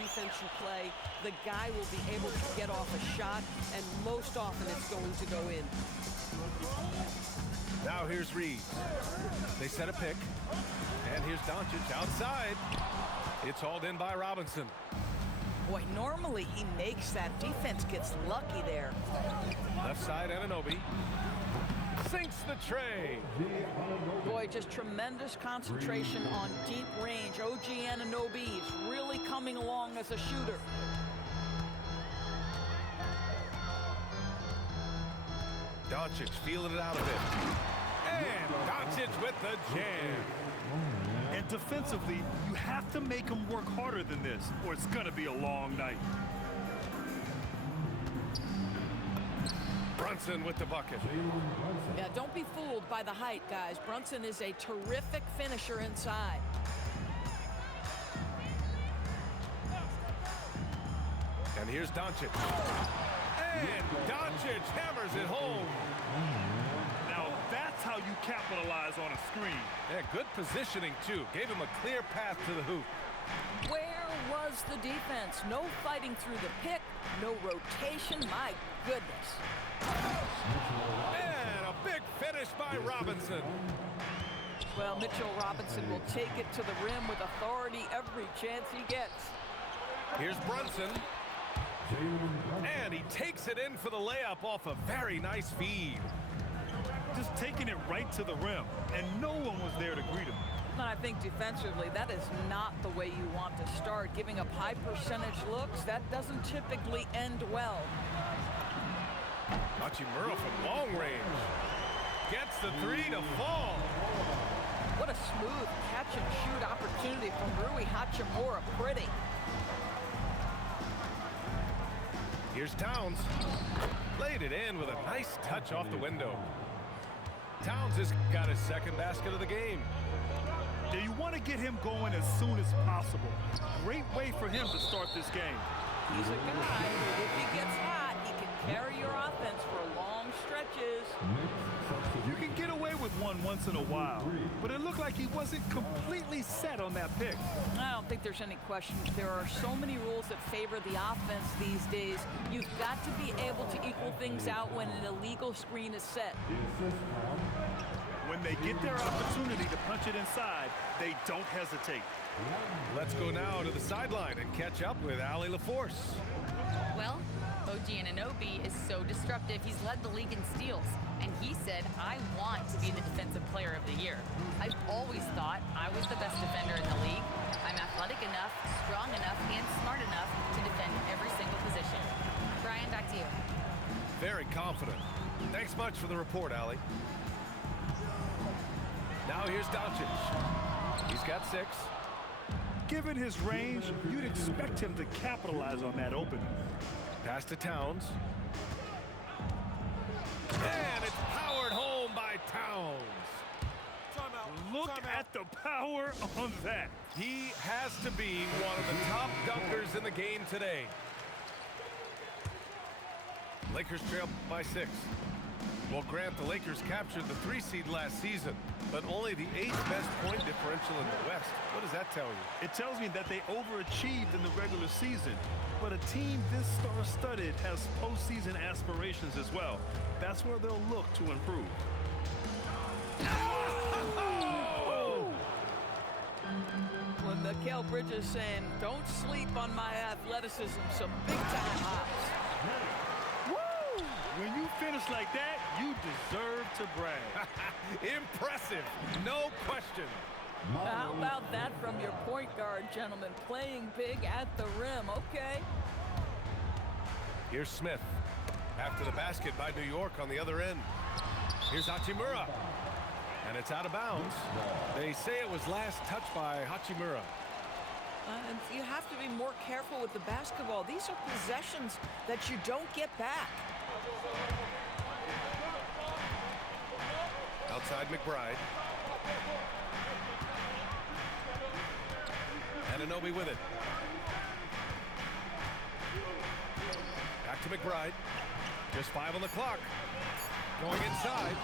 defense you play, the guy will be able to get off a shot, and most often it's going to go in. Now here's Reeves. They set a pick. And here's Doncic outside. It's hauled in by Robinson. Boy, normally he makes that. Defense gets lucky there. Left side, Anunoby. Sinks the tray. Boy, just tremendous concentration on deep range. OG Anunoby is really coming along as a shooter. Doncic feeling it out a bit. And Doncic with the jam. And defensively, you have to make him work harder than this, or it's going to be a long night. Brunson with the bucket. Yeah, don't be fooled by the height, guys. Brunson is a terrific finisher inside. And here's Doncic. And Doncic hammers it home. Now that's how you capitalize on a screen. Yeah, good positioning, too. Gave him a clear path to the hoop. Where was the defense? No fighting through the pick, no rotation. My goodness. And a big finish by Robinson. Well, Mitchell Robinson will take it to the rim with authority every chance he gets. Here's Brunson. And he takes it in for the layup off a very nice feed. Just taking it right to the rim, and no one was there to greet him. And I think defensively, that is not the way you want to start. Giving up high percentage looks, that doesn't typically end well. Hachimura from long range. Gets the three to fall. What a smooth catch and shoot opportunity from Rui Hachimura. Pretty. Here's Towns. Laid it in with a nice touch off the window. Towns has got his second basket of the game. Yeah, you want to get him going as soon as possible. Great way for him to start this game. He's a guy who, if he gets hot, he can carry your offense for long stretches. You can get away with one once in a while, but it looked like he wasn't completely set on that pick. I don't think there's any question. There are so many rules that favor the offense these days. You've got to be able to equal things out when an illegal screen is set. When they get their opportunity to punch it inside, they don't hesitate. Let's go now to the sideline and catch up with Allie LaForce. Well, OG Anunoby is so disruptive. He's led the league in steals. And he said, I want to be the Defensive Player of the Year. I've always thought I was the best defender in the league. I'm athletic enough, strong enough, and smart enough to defend every single position. Brian, back to you. Very confident. Thanks much for the report, Allie. Now here's Doncic. He's got 6. Given his range, you'd expect him to capitalize on that opening. Pass to Towns. And it's powered home by Towns. Look at the power on that. He has to be one of the top dunkers in the game today. Lakers trail by 6. Well, Grant, the Lakers captured the 3 seed last season, but only the 8th best point differential in the West. What does that tell you? It tells me that they overachieved in the regular season, but a team this star-studded has postseason aspirations as well. That's where they'll look to improve. Oh! When Mikal Bridges saying, don't sleep on my athleticism, some big-time hops. When you finish like that, you deserve to brag. Impressive, no question. How about that from your point guard, gentlemen? Playing big at the rim, okay. Here's Smith. After the basket by New York on the other end. Here's Hachimura. And it's out of bounds. They say it was last touched by Hachimura. And you have to be more careful with the basketball. These are possessions that you don't get back. Outside McBride. Anunoby with it. Back to McBride. Just 5 on the clock. Going inside.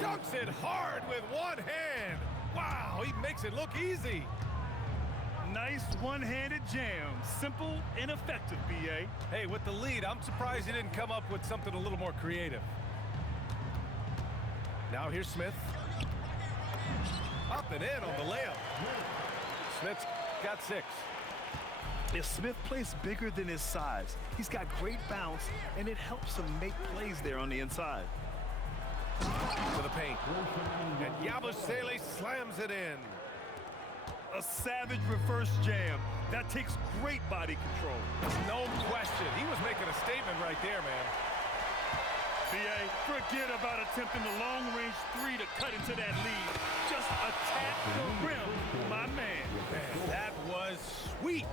Dunks it hard with one hand. Wow, he makes it look easy. Nice one-handed jam. Simple and effective, B.A. Hey, with the lead, I'm surprised he didn't come up with something a little more creative. Now here's Smith. Up and in on the layup. Smith's got 6. If Smith plays bigger than his size, he's got great bounce, and it helps him make plays there on the inside. To the paint. And Yabusele slams it in. A savage reverse jam. That takes great body control. No question. He was making a statement right there, man. B.A., forget about attempting the long-range 3 to cut into that lead. Just attack the rim, my man. Man, that was sweet.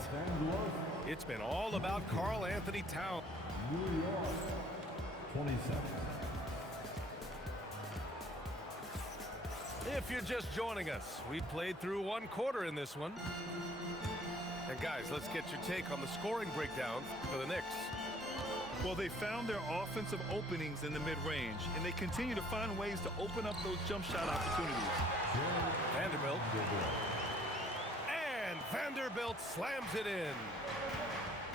It's been all about Karl Anthony Towns. New York, 27. If you're just joining us, we played through 1 quarter in this one. And guys, let's get your take on the scoring breakdown for the Knicks. Well, they found their offensive openings in the mid-range, and they continue to find ways to open up those jump shot opportunities. Vanderbilt. And Vanderbilt slams it in.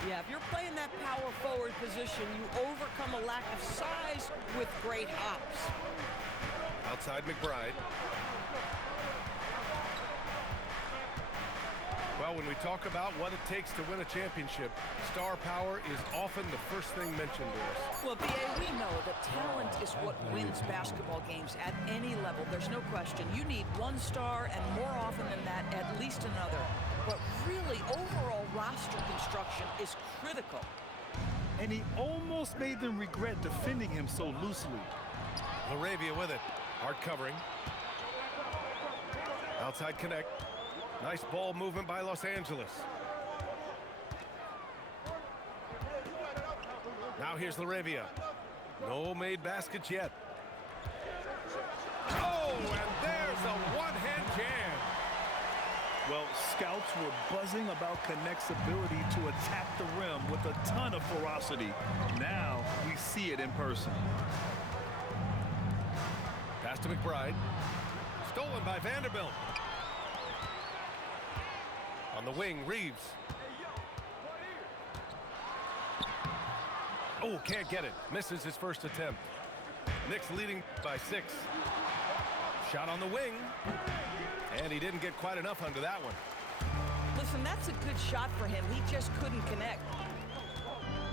Yeah, if you're playing that power forward position, you overcome a lack of size with great hops. Outside McBride. Well, when we talk about what it takes to win a championship, star power is often the first thing mentioned to us. Well, B.A., we know that talent is what wins basketball games at any level. There's no question. You need one star, and more often than that, at least another. But really, overall roster construction is critical. And he almost made them regret defending him so loosely. LaRavia with it. Hard covering. Outside connect. Nice ball movement by Los Angeles. Now here's LaRavia. No made baskets yet. Oh, and there's a one-hand jam. Well, scouts were buzzing about Connect's ability to attack the rim with a ton of ferocity. Now we see it in person. Pass to McBride. Stolen by Vanderbilt. On the wing, Reeves. Oh, can't get it. Misses his first attempt. Knicks leading by 6. Shot on the wing. And he didn't get quite enough under that one. Listen, that's a good shot for him. He just couldn't connect.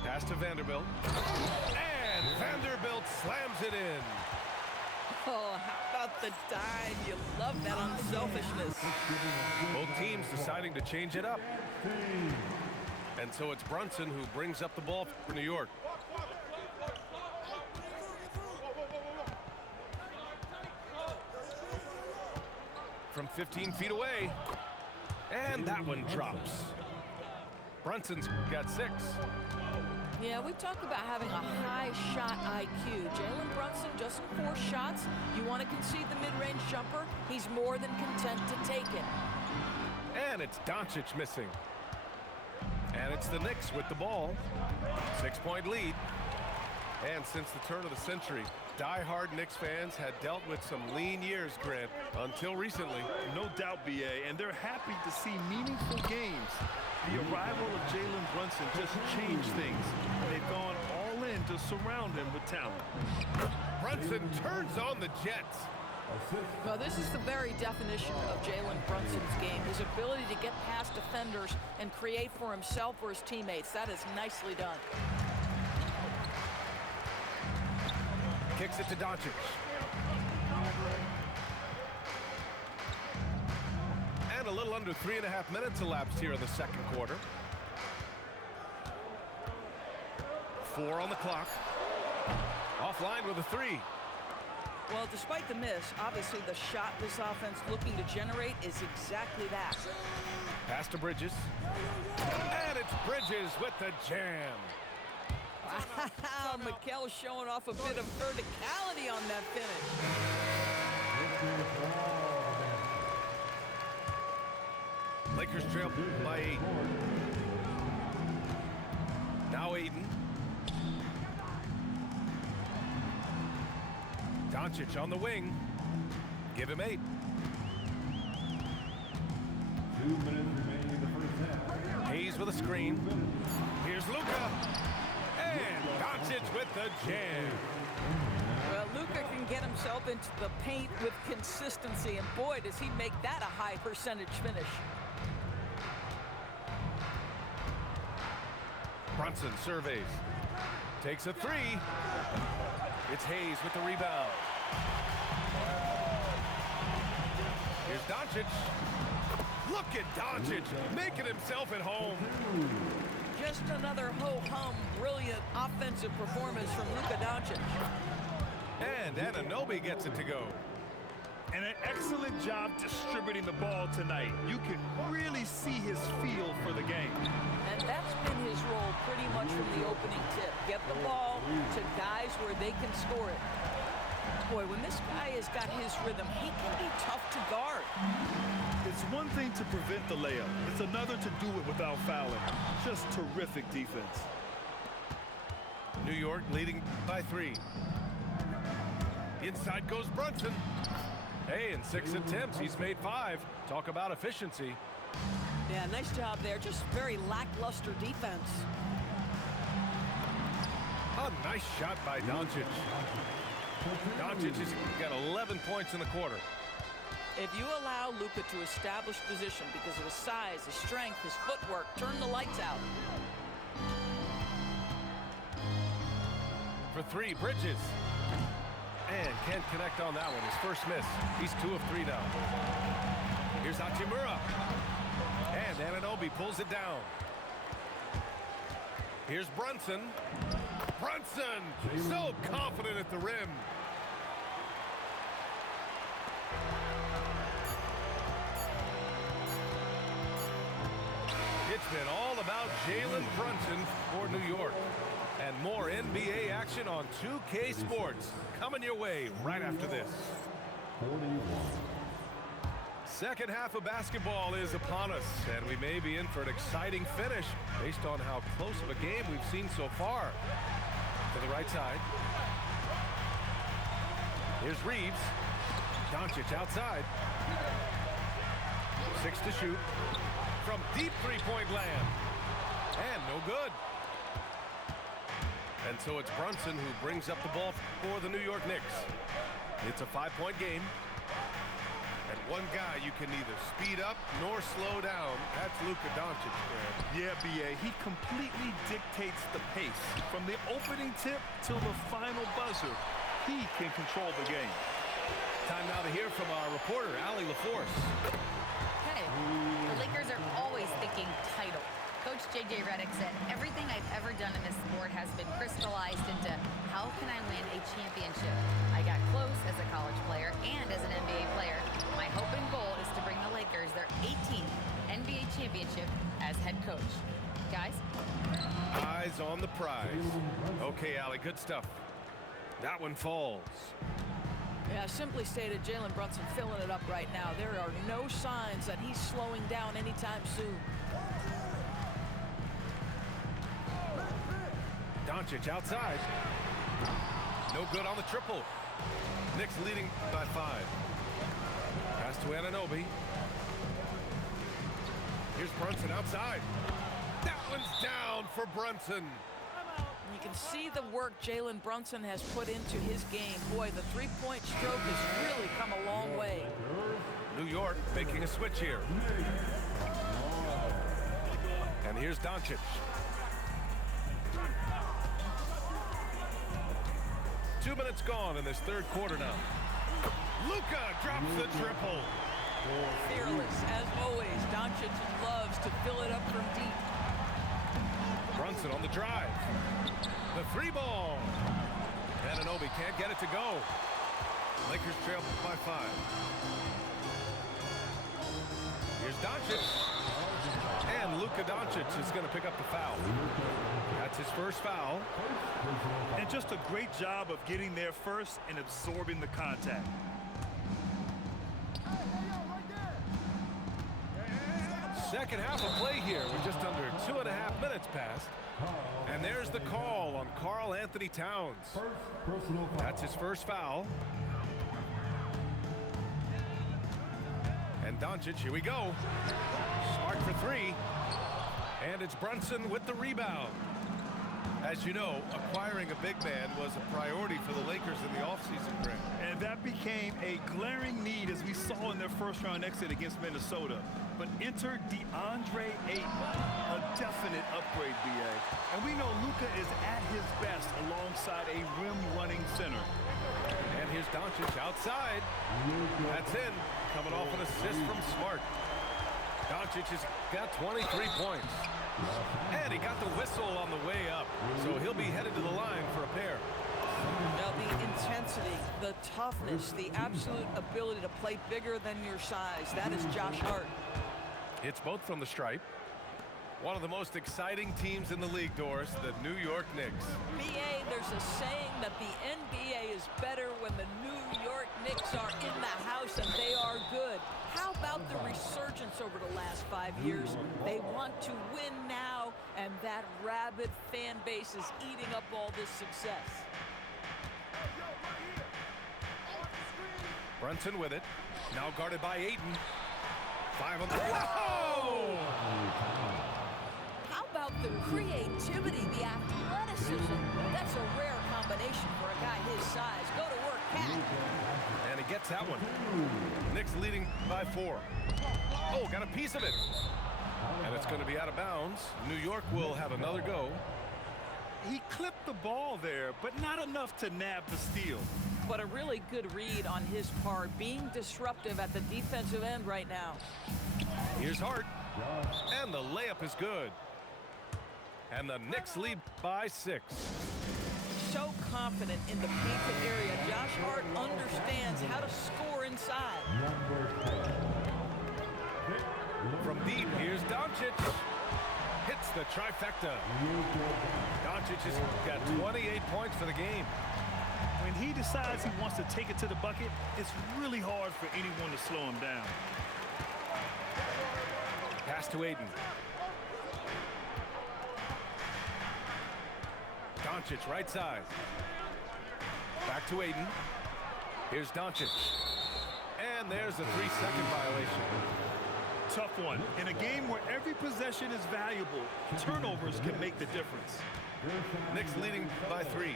Pass to Vanderbilt. And Vanderbilt slams it in. Oh, how about the dive? You love that unselfishness. Both teams deciding to change it up. And so it's Brunson who brings up the ball for New York. From 15 feet away. And that one drops. Brunson's got 6. Yeah, we talk about having a high shot IQ. Jalen Brunson just 4 shots. You want to concede the mid-range jumper? He's more than content to take it. And it's Doncic missing. And it's the Knicks with the ball. 6-point lead. And since the turn of the century, die-hard Knicks fans had dealt with some lean years, Grant, until recently. No doubt, B.A., and they're happy to see meaningful games. The arrival of Jalen Brunson just changed things. They've gone all in to surround him with talent. Brunson turns on the Jets. Well, this is the very definition of Jalen Brunson's game. His ability to get past defenders and create for himself or his teammates. That is nicely done. Kicks it to Doncic. And a little under 3.5 minutes elapsed here in the second quarter. 4 on the clock. Offline with a 3. Well, despite the miss, obviously the shot this offense looking to generate is exactly that. Pass to Bridges. And it's Bridges with the jam. Wow, Mikal showing off a bit of verticality on that finish. Lakers trail by 8. Now Aiden. Doncic on the wing. Give him 8. 2 minutes remaining in the first for the screen. Here's Luka. And Doncic with the jam. Well, Luka can get himself into the paint with consistency, and boy, does he make that a high percentage finish. Brunson surveys. Takes a three. It's Hayes with the rebound. Here's Doncic. Look at Doncic making himself at home. Just another ho-hum, brilliant offensive performance from Luka Doncic. And Anunoby gets it to go. And an excellent job distributing the ball tonight. You can really see his feel for the game. And that's been his role pretty much from the opening tip. Get the ball to guys where they can score it. Boy, when this guy has got his rhythm, he can be tough to guard. It's one thing to prevent the layup. It's another to do it without fouling. Just terrific defense. New York leading by 3. Inside goes Brunson. Hey, in 6 attempts, he's made 5. Talk about efficiency. Yeah, nice job there. Just very lackluster defense. A nice shot by Doncic. Doncic has got 11 points in the quarter. If you allow Luka to establish position because of his size, his strength, his footwork, turn the lights out. For 3, Bridges. And can't connect on that one. His first miss. He's 2 of 3 now. Here's Hachimura. And Anunoby pulls it down. Here's Brunson. Brunson, so confident at the rim. It's been all about Jalen Brunson for New York. And more NBA action on 2K Sports coming your way right after this. 41. Second half of basketball is upon us, and we may be in for an exciting finish based on how close of a game we've seen so far. To the right side. Here's Reeves. Doncic outside. 6 to shoot. From deep three-point land. And no good. And so it's Brunson who brings up the ball for the New York Knicks. It's a 5-point game. And one guy you can neither speed up nor slow down. That's Luka Doncic. Yeah, B.A., he completely dictates the pace. From the opening tip till the final buzzer, he can control the game. Time now to hear from our reporter, Allie LaForce. Hey, the Lakers are always thinking title. Coach J.J. Redick said, everything I've ever done in this sport has been crystallized into how can I win a championship? I got close as a college player and as an NBA player. My hope and goal is to bring the Lakers their 18th NBA championship as head coach. Guys? Eyes on the prize. Okay, Allie, good stuff. That one falls. Yeah, simply stated, Jalen Brunson filling it up right now. There are no signs that he's slowing down anytime soon. Doncic outside. No good on the triple. Knicks leading by 5. Pass to Anunoby. Here's Brunson outside. That one's down for Brunson. You can see the work Jalen Brunson has put into his game. Boy, the three-point stroke has really come a long way. New York making a switch here. And here's Doncic. Two minutes gone in this third quarter now. Luka drops the triple. Fearless, as always. Doncic loves to fill it up from deep. Brunson on the drive. The 3 ball. Anunoby can't get it to go. Lakers trail by 5. Here's Doncic. And Luka Doncic is going to pick up the foul. That's his first foul. And just a great job of getting there first and absorbing the contact. Second half of play here with just under 2.5 minutes passed. And there's the call on Karl Anthony Towns. That's his first foul. And Doncic, here we go. Smart for 3. And it's Brunson with the rebound. As you know, acquiring a big man was a priority for the Lakers in the offseason, Greg. And that became a glaring need as we saw in their first-round exit against Minnesota. But enter DeAndre Ayton, a definite upgrade, B.A. And we know Luka is at his best alongside a rim-running center. And here's Doncic outside. That's in, coming off an assist from Smart. Doncic has got 23 points. And he got the whistle on the way up, so he'll be headed to the line for a pair. Now, the intensity, the toughness, the absolute ability to play bigger than your size, that is Josh Hart. It's both from the stripe. One of the most exciting teams in the league, Doris, the New York Knicks. BA, there's a saying that the NBA is better when the New York Knicks are in the house and they are good. How about the resurgence over the last 5 years? They want to win now, and that rabid fan base is eating up all this success. Brunson with it. Now guarded by Ayton. 5 on the... Whoa! How about the creativity, the athleticism? That's a rare combination for a guy his size. Go to work, Cat. And he gets that one. Knicks leading by 4. Oh, got a piece of it. And it's going to be out of bounds. New York will have another go. He clipped the ball there, but not enough to nab the steal. But a really good read on his part, being disruptive at the defensive end right now. Here's Hart. And the layup is good. And the Knicks lead by 6. So confident in the painted area. Josh Hart understands how to score inside. From deep, here's Doncic. Hits the trifecta. Doncic has got 28 points for the game. When he decides he wants to take it to the bucket, it's really hard for anyone to slow him down. Pass to Ayton. Doncic right side. Back to Ayton. Here's Doncic. And there's a 3-second violation. Tough one. In a game where every possession is valuable, turnovers can make the difference. Knicks leading by 3.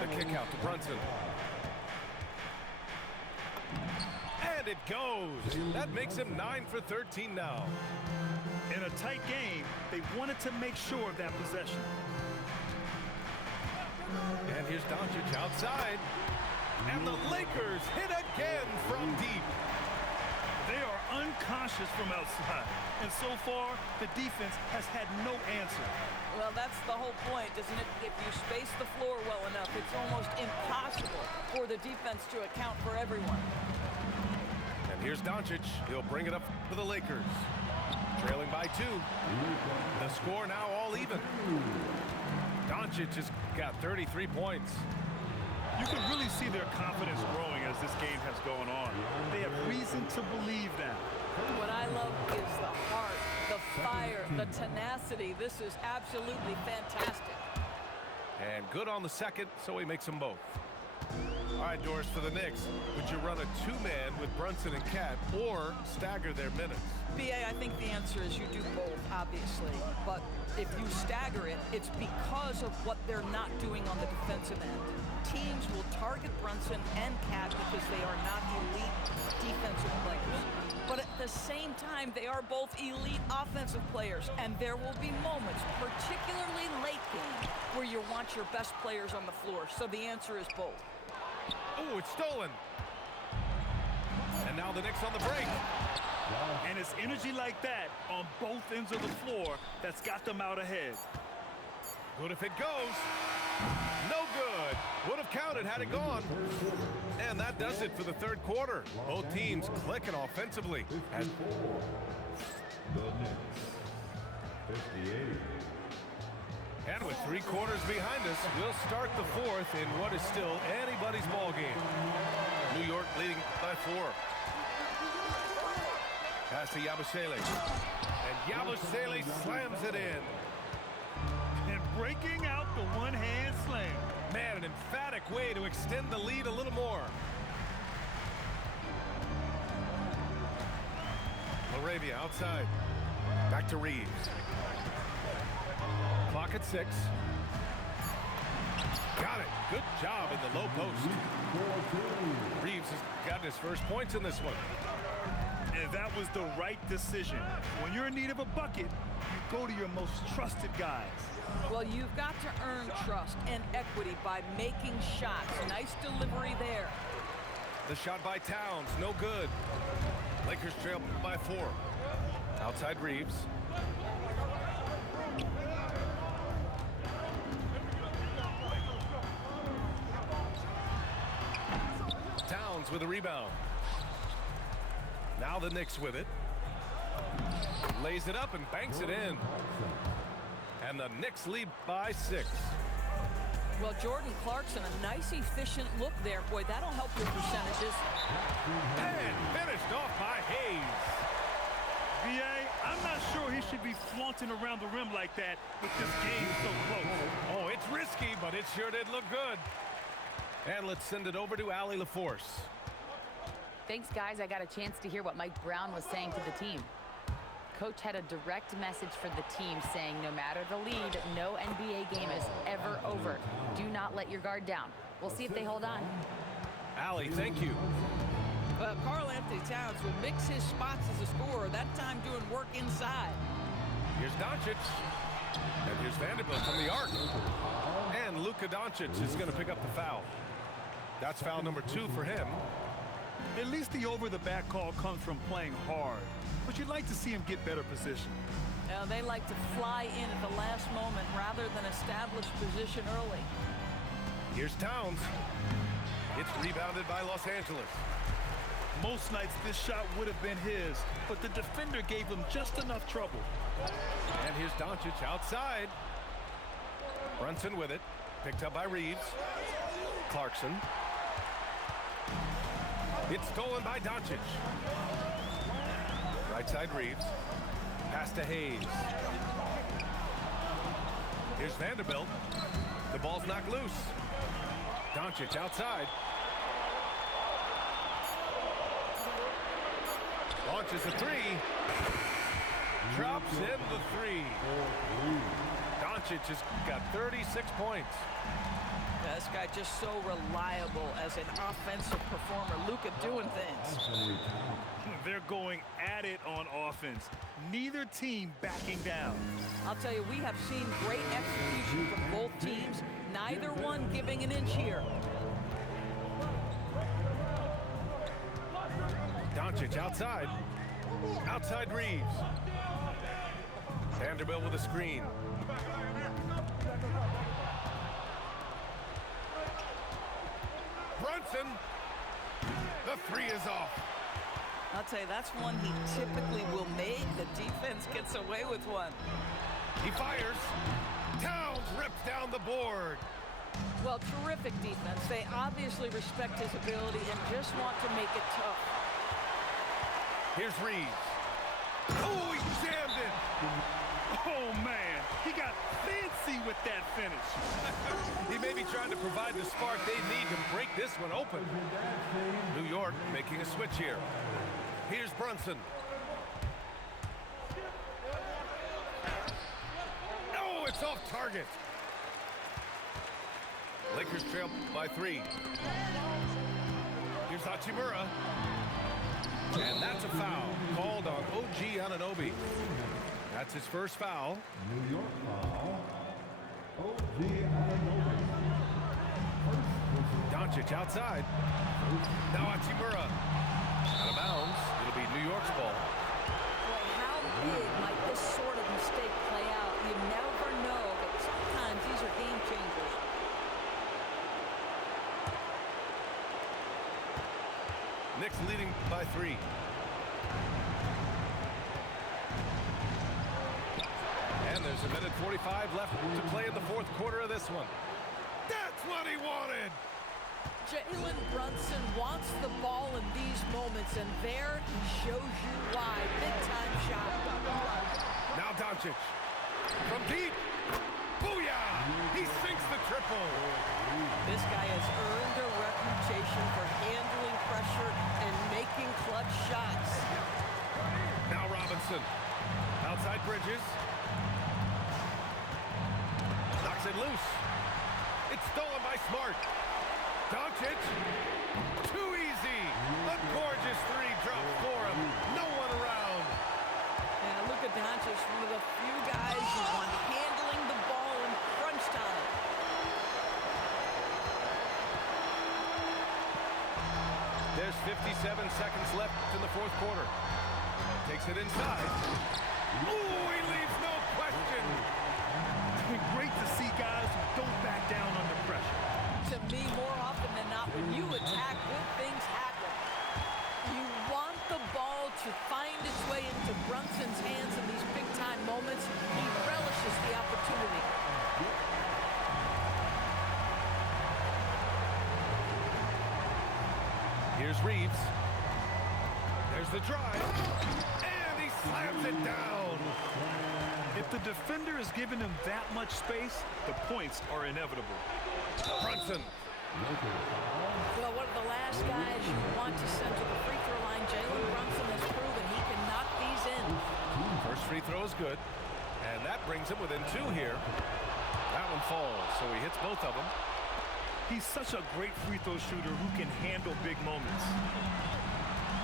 The kick out to Brunson. And it goes. That makes him 9 for 13 now. In a tight game, they wanted to make sure of that possession. And here's Doncic outside. And the Lakers hit again from deep. They are unconscious from outside. And so far, the defense has had no answer. Well, that's the whole point, isn't it? If you space the floor well enough, it's almost impossible for the defense to account for everyone. And here's Doncic. He'll bring it up for the Lakers. Trailing by 2. The score now all even. Doncic has got 33 points. You can really see their confidence growing as this game has gone on. They have reason to believe that. What I love is the heart, the fire, the tenacity. This is absolutely fantastic. And good on the second, so he makes them both. All right, Doris, for the Knicks, would you run a 2-man with Brunson and Cat or stagger their minutes? BA, I think the answer is you do both, obviously. But if you stagger it, it's because of what they're not doing on the defensive end. Teams will target Brunson and Cat because they are not elite defensive players. But at the same time, they are both elite offensive players. And there will be moments, particularly late game, where you want your best players on the floor. So the answer is both. Oh, it's stolen. And now the Knicks on the break. And it's energy like that on both ends of the floor that's got them out ahead. Good if it goes. No good. Would have counted had it gone. And that does it for the third quarter. Both teams clicking offensively. The Knicks, 58. And with 3 quarters behind us, we'll start the fourth in what is still anybody's ball game. New York leading by 4. Pass to Yabusele. And Yabusele slams it in. And breaking out the one-hand slam. Man, an emphatic way to extend the lead a little more. Laravia outside. Back to Reeves. Clock at 6. Got it. Good job in the low post. Reeves has gotten his first points in this one. And that was the right decision. When you're in need of a bucket, you go to your most trusted guys. Well, you've got to earn trust and equity by making shots. Nice delivery there. The shot by Towns, no good. Lakers trail by 4. Outside Reeves. Towns with a rebound. Now the Knicks with it. Lays it up and banks it in. And the Knicks lead by 6. Well, Jordan Clarkson, a nice, efficient look there. Boy, that'll help your percentages. And finished off by Hayes. B.A., I'm not sure he should be flaunting around the rim like that with this game so close. Oh, it's risky, but it sure did look good. And let's send it over to Allie LaForce. Thanks, guys. I got a chance to hear what Mike Brown was saying to the team. Coach had a direct message for the team saying no matter the lead, no NBA game is ever over. Do not let your guard down. We'll see if they hold on. Allie, thank you. Well, Karl Anthony Towns will mix his spots as a scorer, that time doing work inside. Here's Doncic. And here's Vanderbilt from the arc. And Luka Doncic is going to pick up the foul. That's foul number 2 for him. At least the over-the-back call comes from playing hard. But you'd like to see him get better position. Now, they like to fly in at the last moment rather than establish position early. Here's Towns. It's rebounded by Los Angeles. Most nights this shot would have been his, but the defender gave him just enough trouble. And here's Doncic outside. Brunson with it. Picked up by Reeves. Clarkson. It's stolen by Doncic. Right side Reeves. Pass to Hayes. Here's Vanderbilt. The ball's knocked loose. Doncic outside. Launches a 3. Drops in the 3. Doncic has got 36 points. Yeah, this guy just so reliable as an offensive performer. Luka doing things. They're going at it on offense. Neither team backing down. I'll tell you, we have seen great execution from both teams. Neither one giving an inch here. Doncic outside. Outside Reeves. Vanderbilt with a screen. Brunson. The 3 is off. I'll tell you, that's one he typically will make. The defense gets away with one. He fires. Towns rips down the board. Well, terrific defense. They obviously respect his ability and just want to make it tough. Here's Reeves. Oh, he jammed it. Oh, man. He got fancy with that finish. He may be trying to provide the spark they need to break this one open. New York making a switch here. Here's Brunson. No, it's off target. Lakers trail by 3. Here's Hachimura. And that's a foul called on OG Anunoby. That's his first foul. New York foul. OG Anunoby. Doncic outside. Now Hachimura. Out of bounds. It'll be New York's ball. Well, how big might this sort of mistake play out? You never know, but sometimes these are game changers. Knicks leading by 3. And there's a minute 45 left to play in the 4th quarter of this one. That's what he wanted! Jalen Brunson wants the ball in these moments, and there he shows you why. Big-time shot. Now Doncic. From deep. Booyah! He sinks the triple. This guy has earned a reputation for handling pressure and making clutch shots. Now Robinson. Outside Bridges. Knocks it loose. It's stolen by Smart. Doncic. Too easy. A gorgeous three drop for him. No one around. And Luka Doncic, one of the few guys you want handling the ball in crunch time. There's 57 seconds left in the fourth quarter. Takes it inside. Ooh, he leaves no question. Great to see guys who don't back down under pressure. To me, more often than not, when you attack, good things happen. You want the ball to find its way into Brunson's hands in these big-time moments. He relishes the opportunity. Here's Reeves. There's the drive. And he slams it down. If the defender is giving him that much space, the points are inevitable. Brunson. Well, one of the last guys you want to send to the free throw line, Jalen Brunson has proven he can knock these in. First free throw is good. And that brings him within two here. That one falls, so he hits both of them. He's such a great free throw shooter who can handle big moments.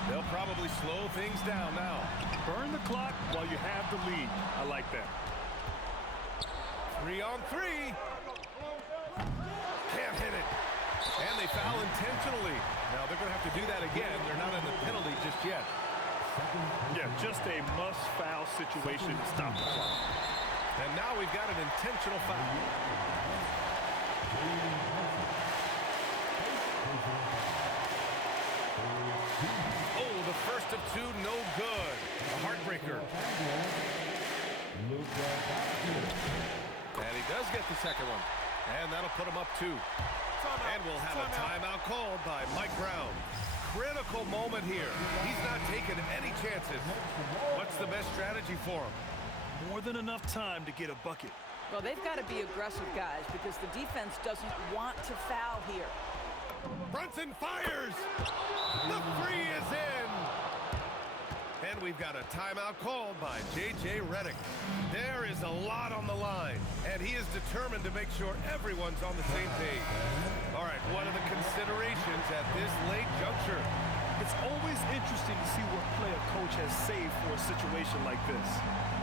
They'll probably slow things down now. Burn the clock while you have the lead. I like that. 3 on 3. Can't hit it. And they foul intentionally. Now they're going to have to do that again. They're not in the penalty just yet. Yeah, just a must-foul situation to stop the clock. And now we've got an intentional foul. Oh, the first of two, no good. A heartbreaker. And he does get the second one. And that'll put him up 2. And we'll have a timeout called by Mike Brown. Critical moment here. He's not taking any chances. What's the best strategy for him? More than enough time to get a bucket. Well, they've got to be aggressive, guys, because the defense doesn't want to foul here. Brunson fires! The three is in! And we've got a timeout called by J.J. Redick. There is a lot on the line, and he is determined to make sure everyone's on the same page. All right, what are the considerations at this late juncture? It's always interesting to see what play a coach has saved for a situation like this.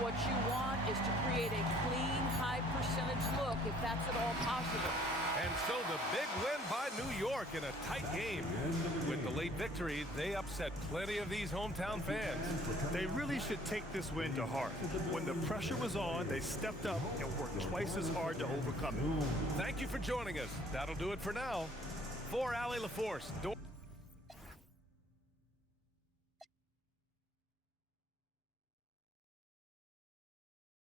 What you want is to create a clean, high-percentage look, if that's at all possible. And so the big win by New York in a tight game. With the late victory, they upset plenty of these hometown fans. They really should take this win to heart. When the pressure was on, they stepped up and worked twice as hard to overcome it. Thank you for joining us. That'll do it for now. For Allie LaForce.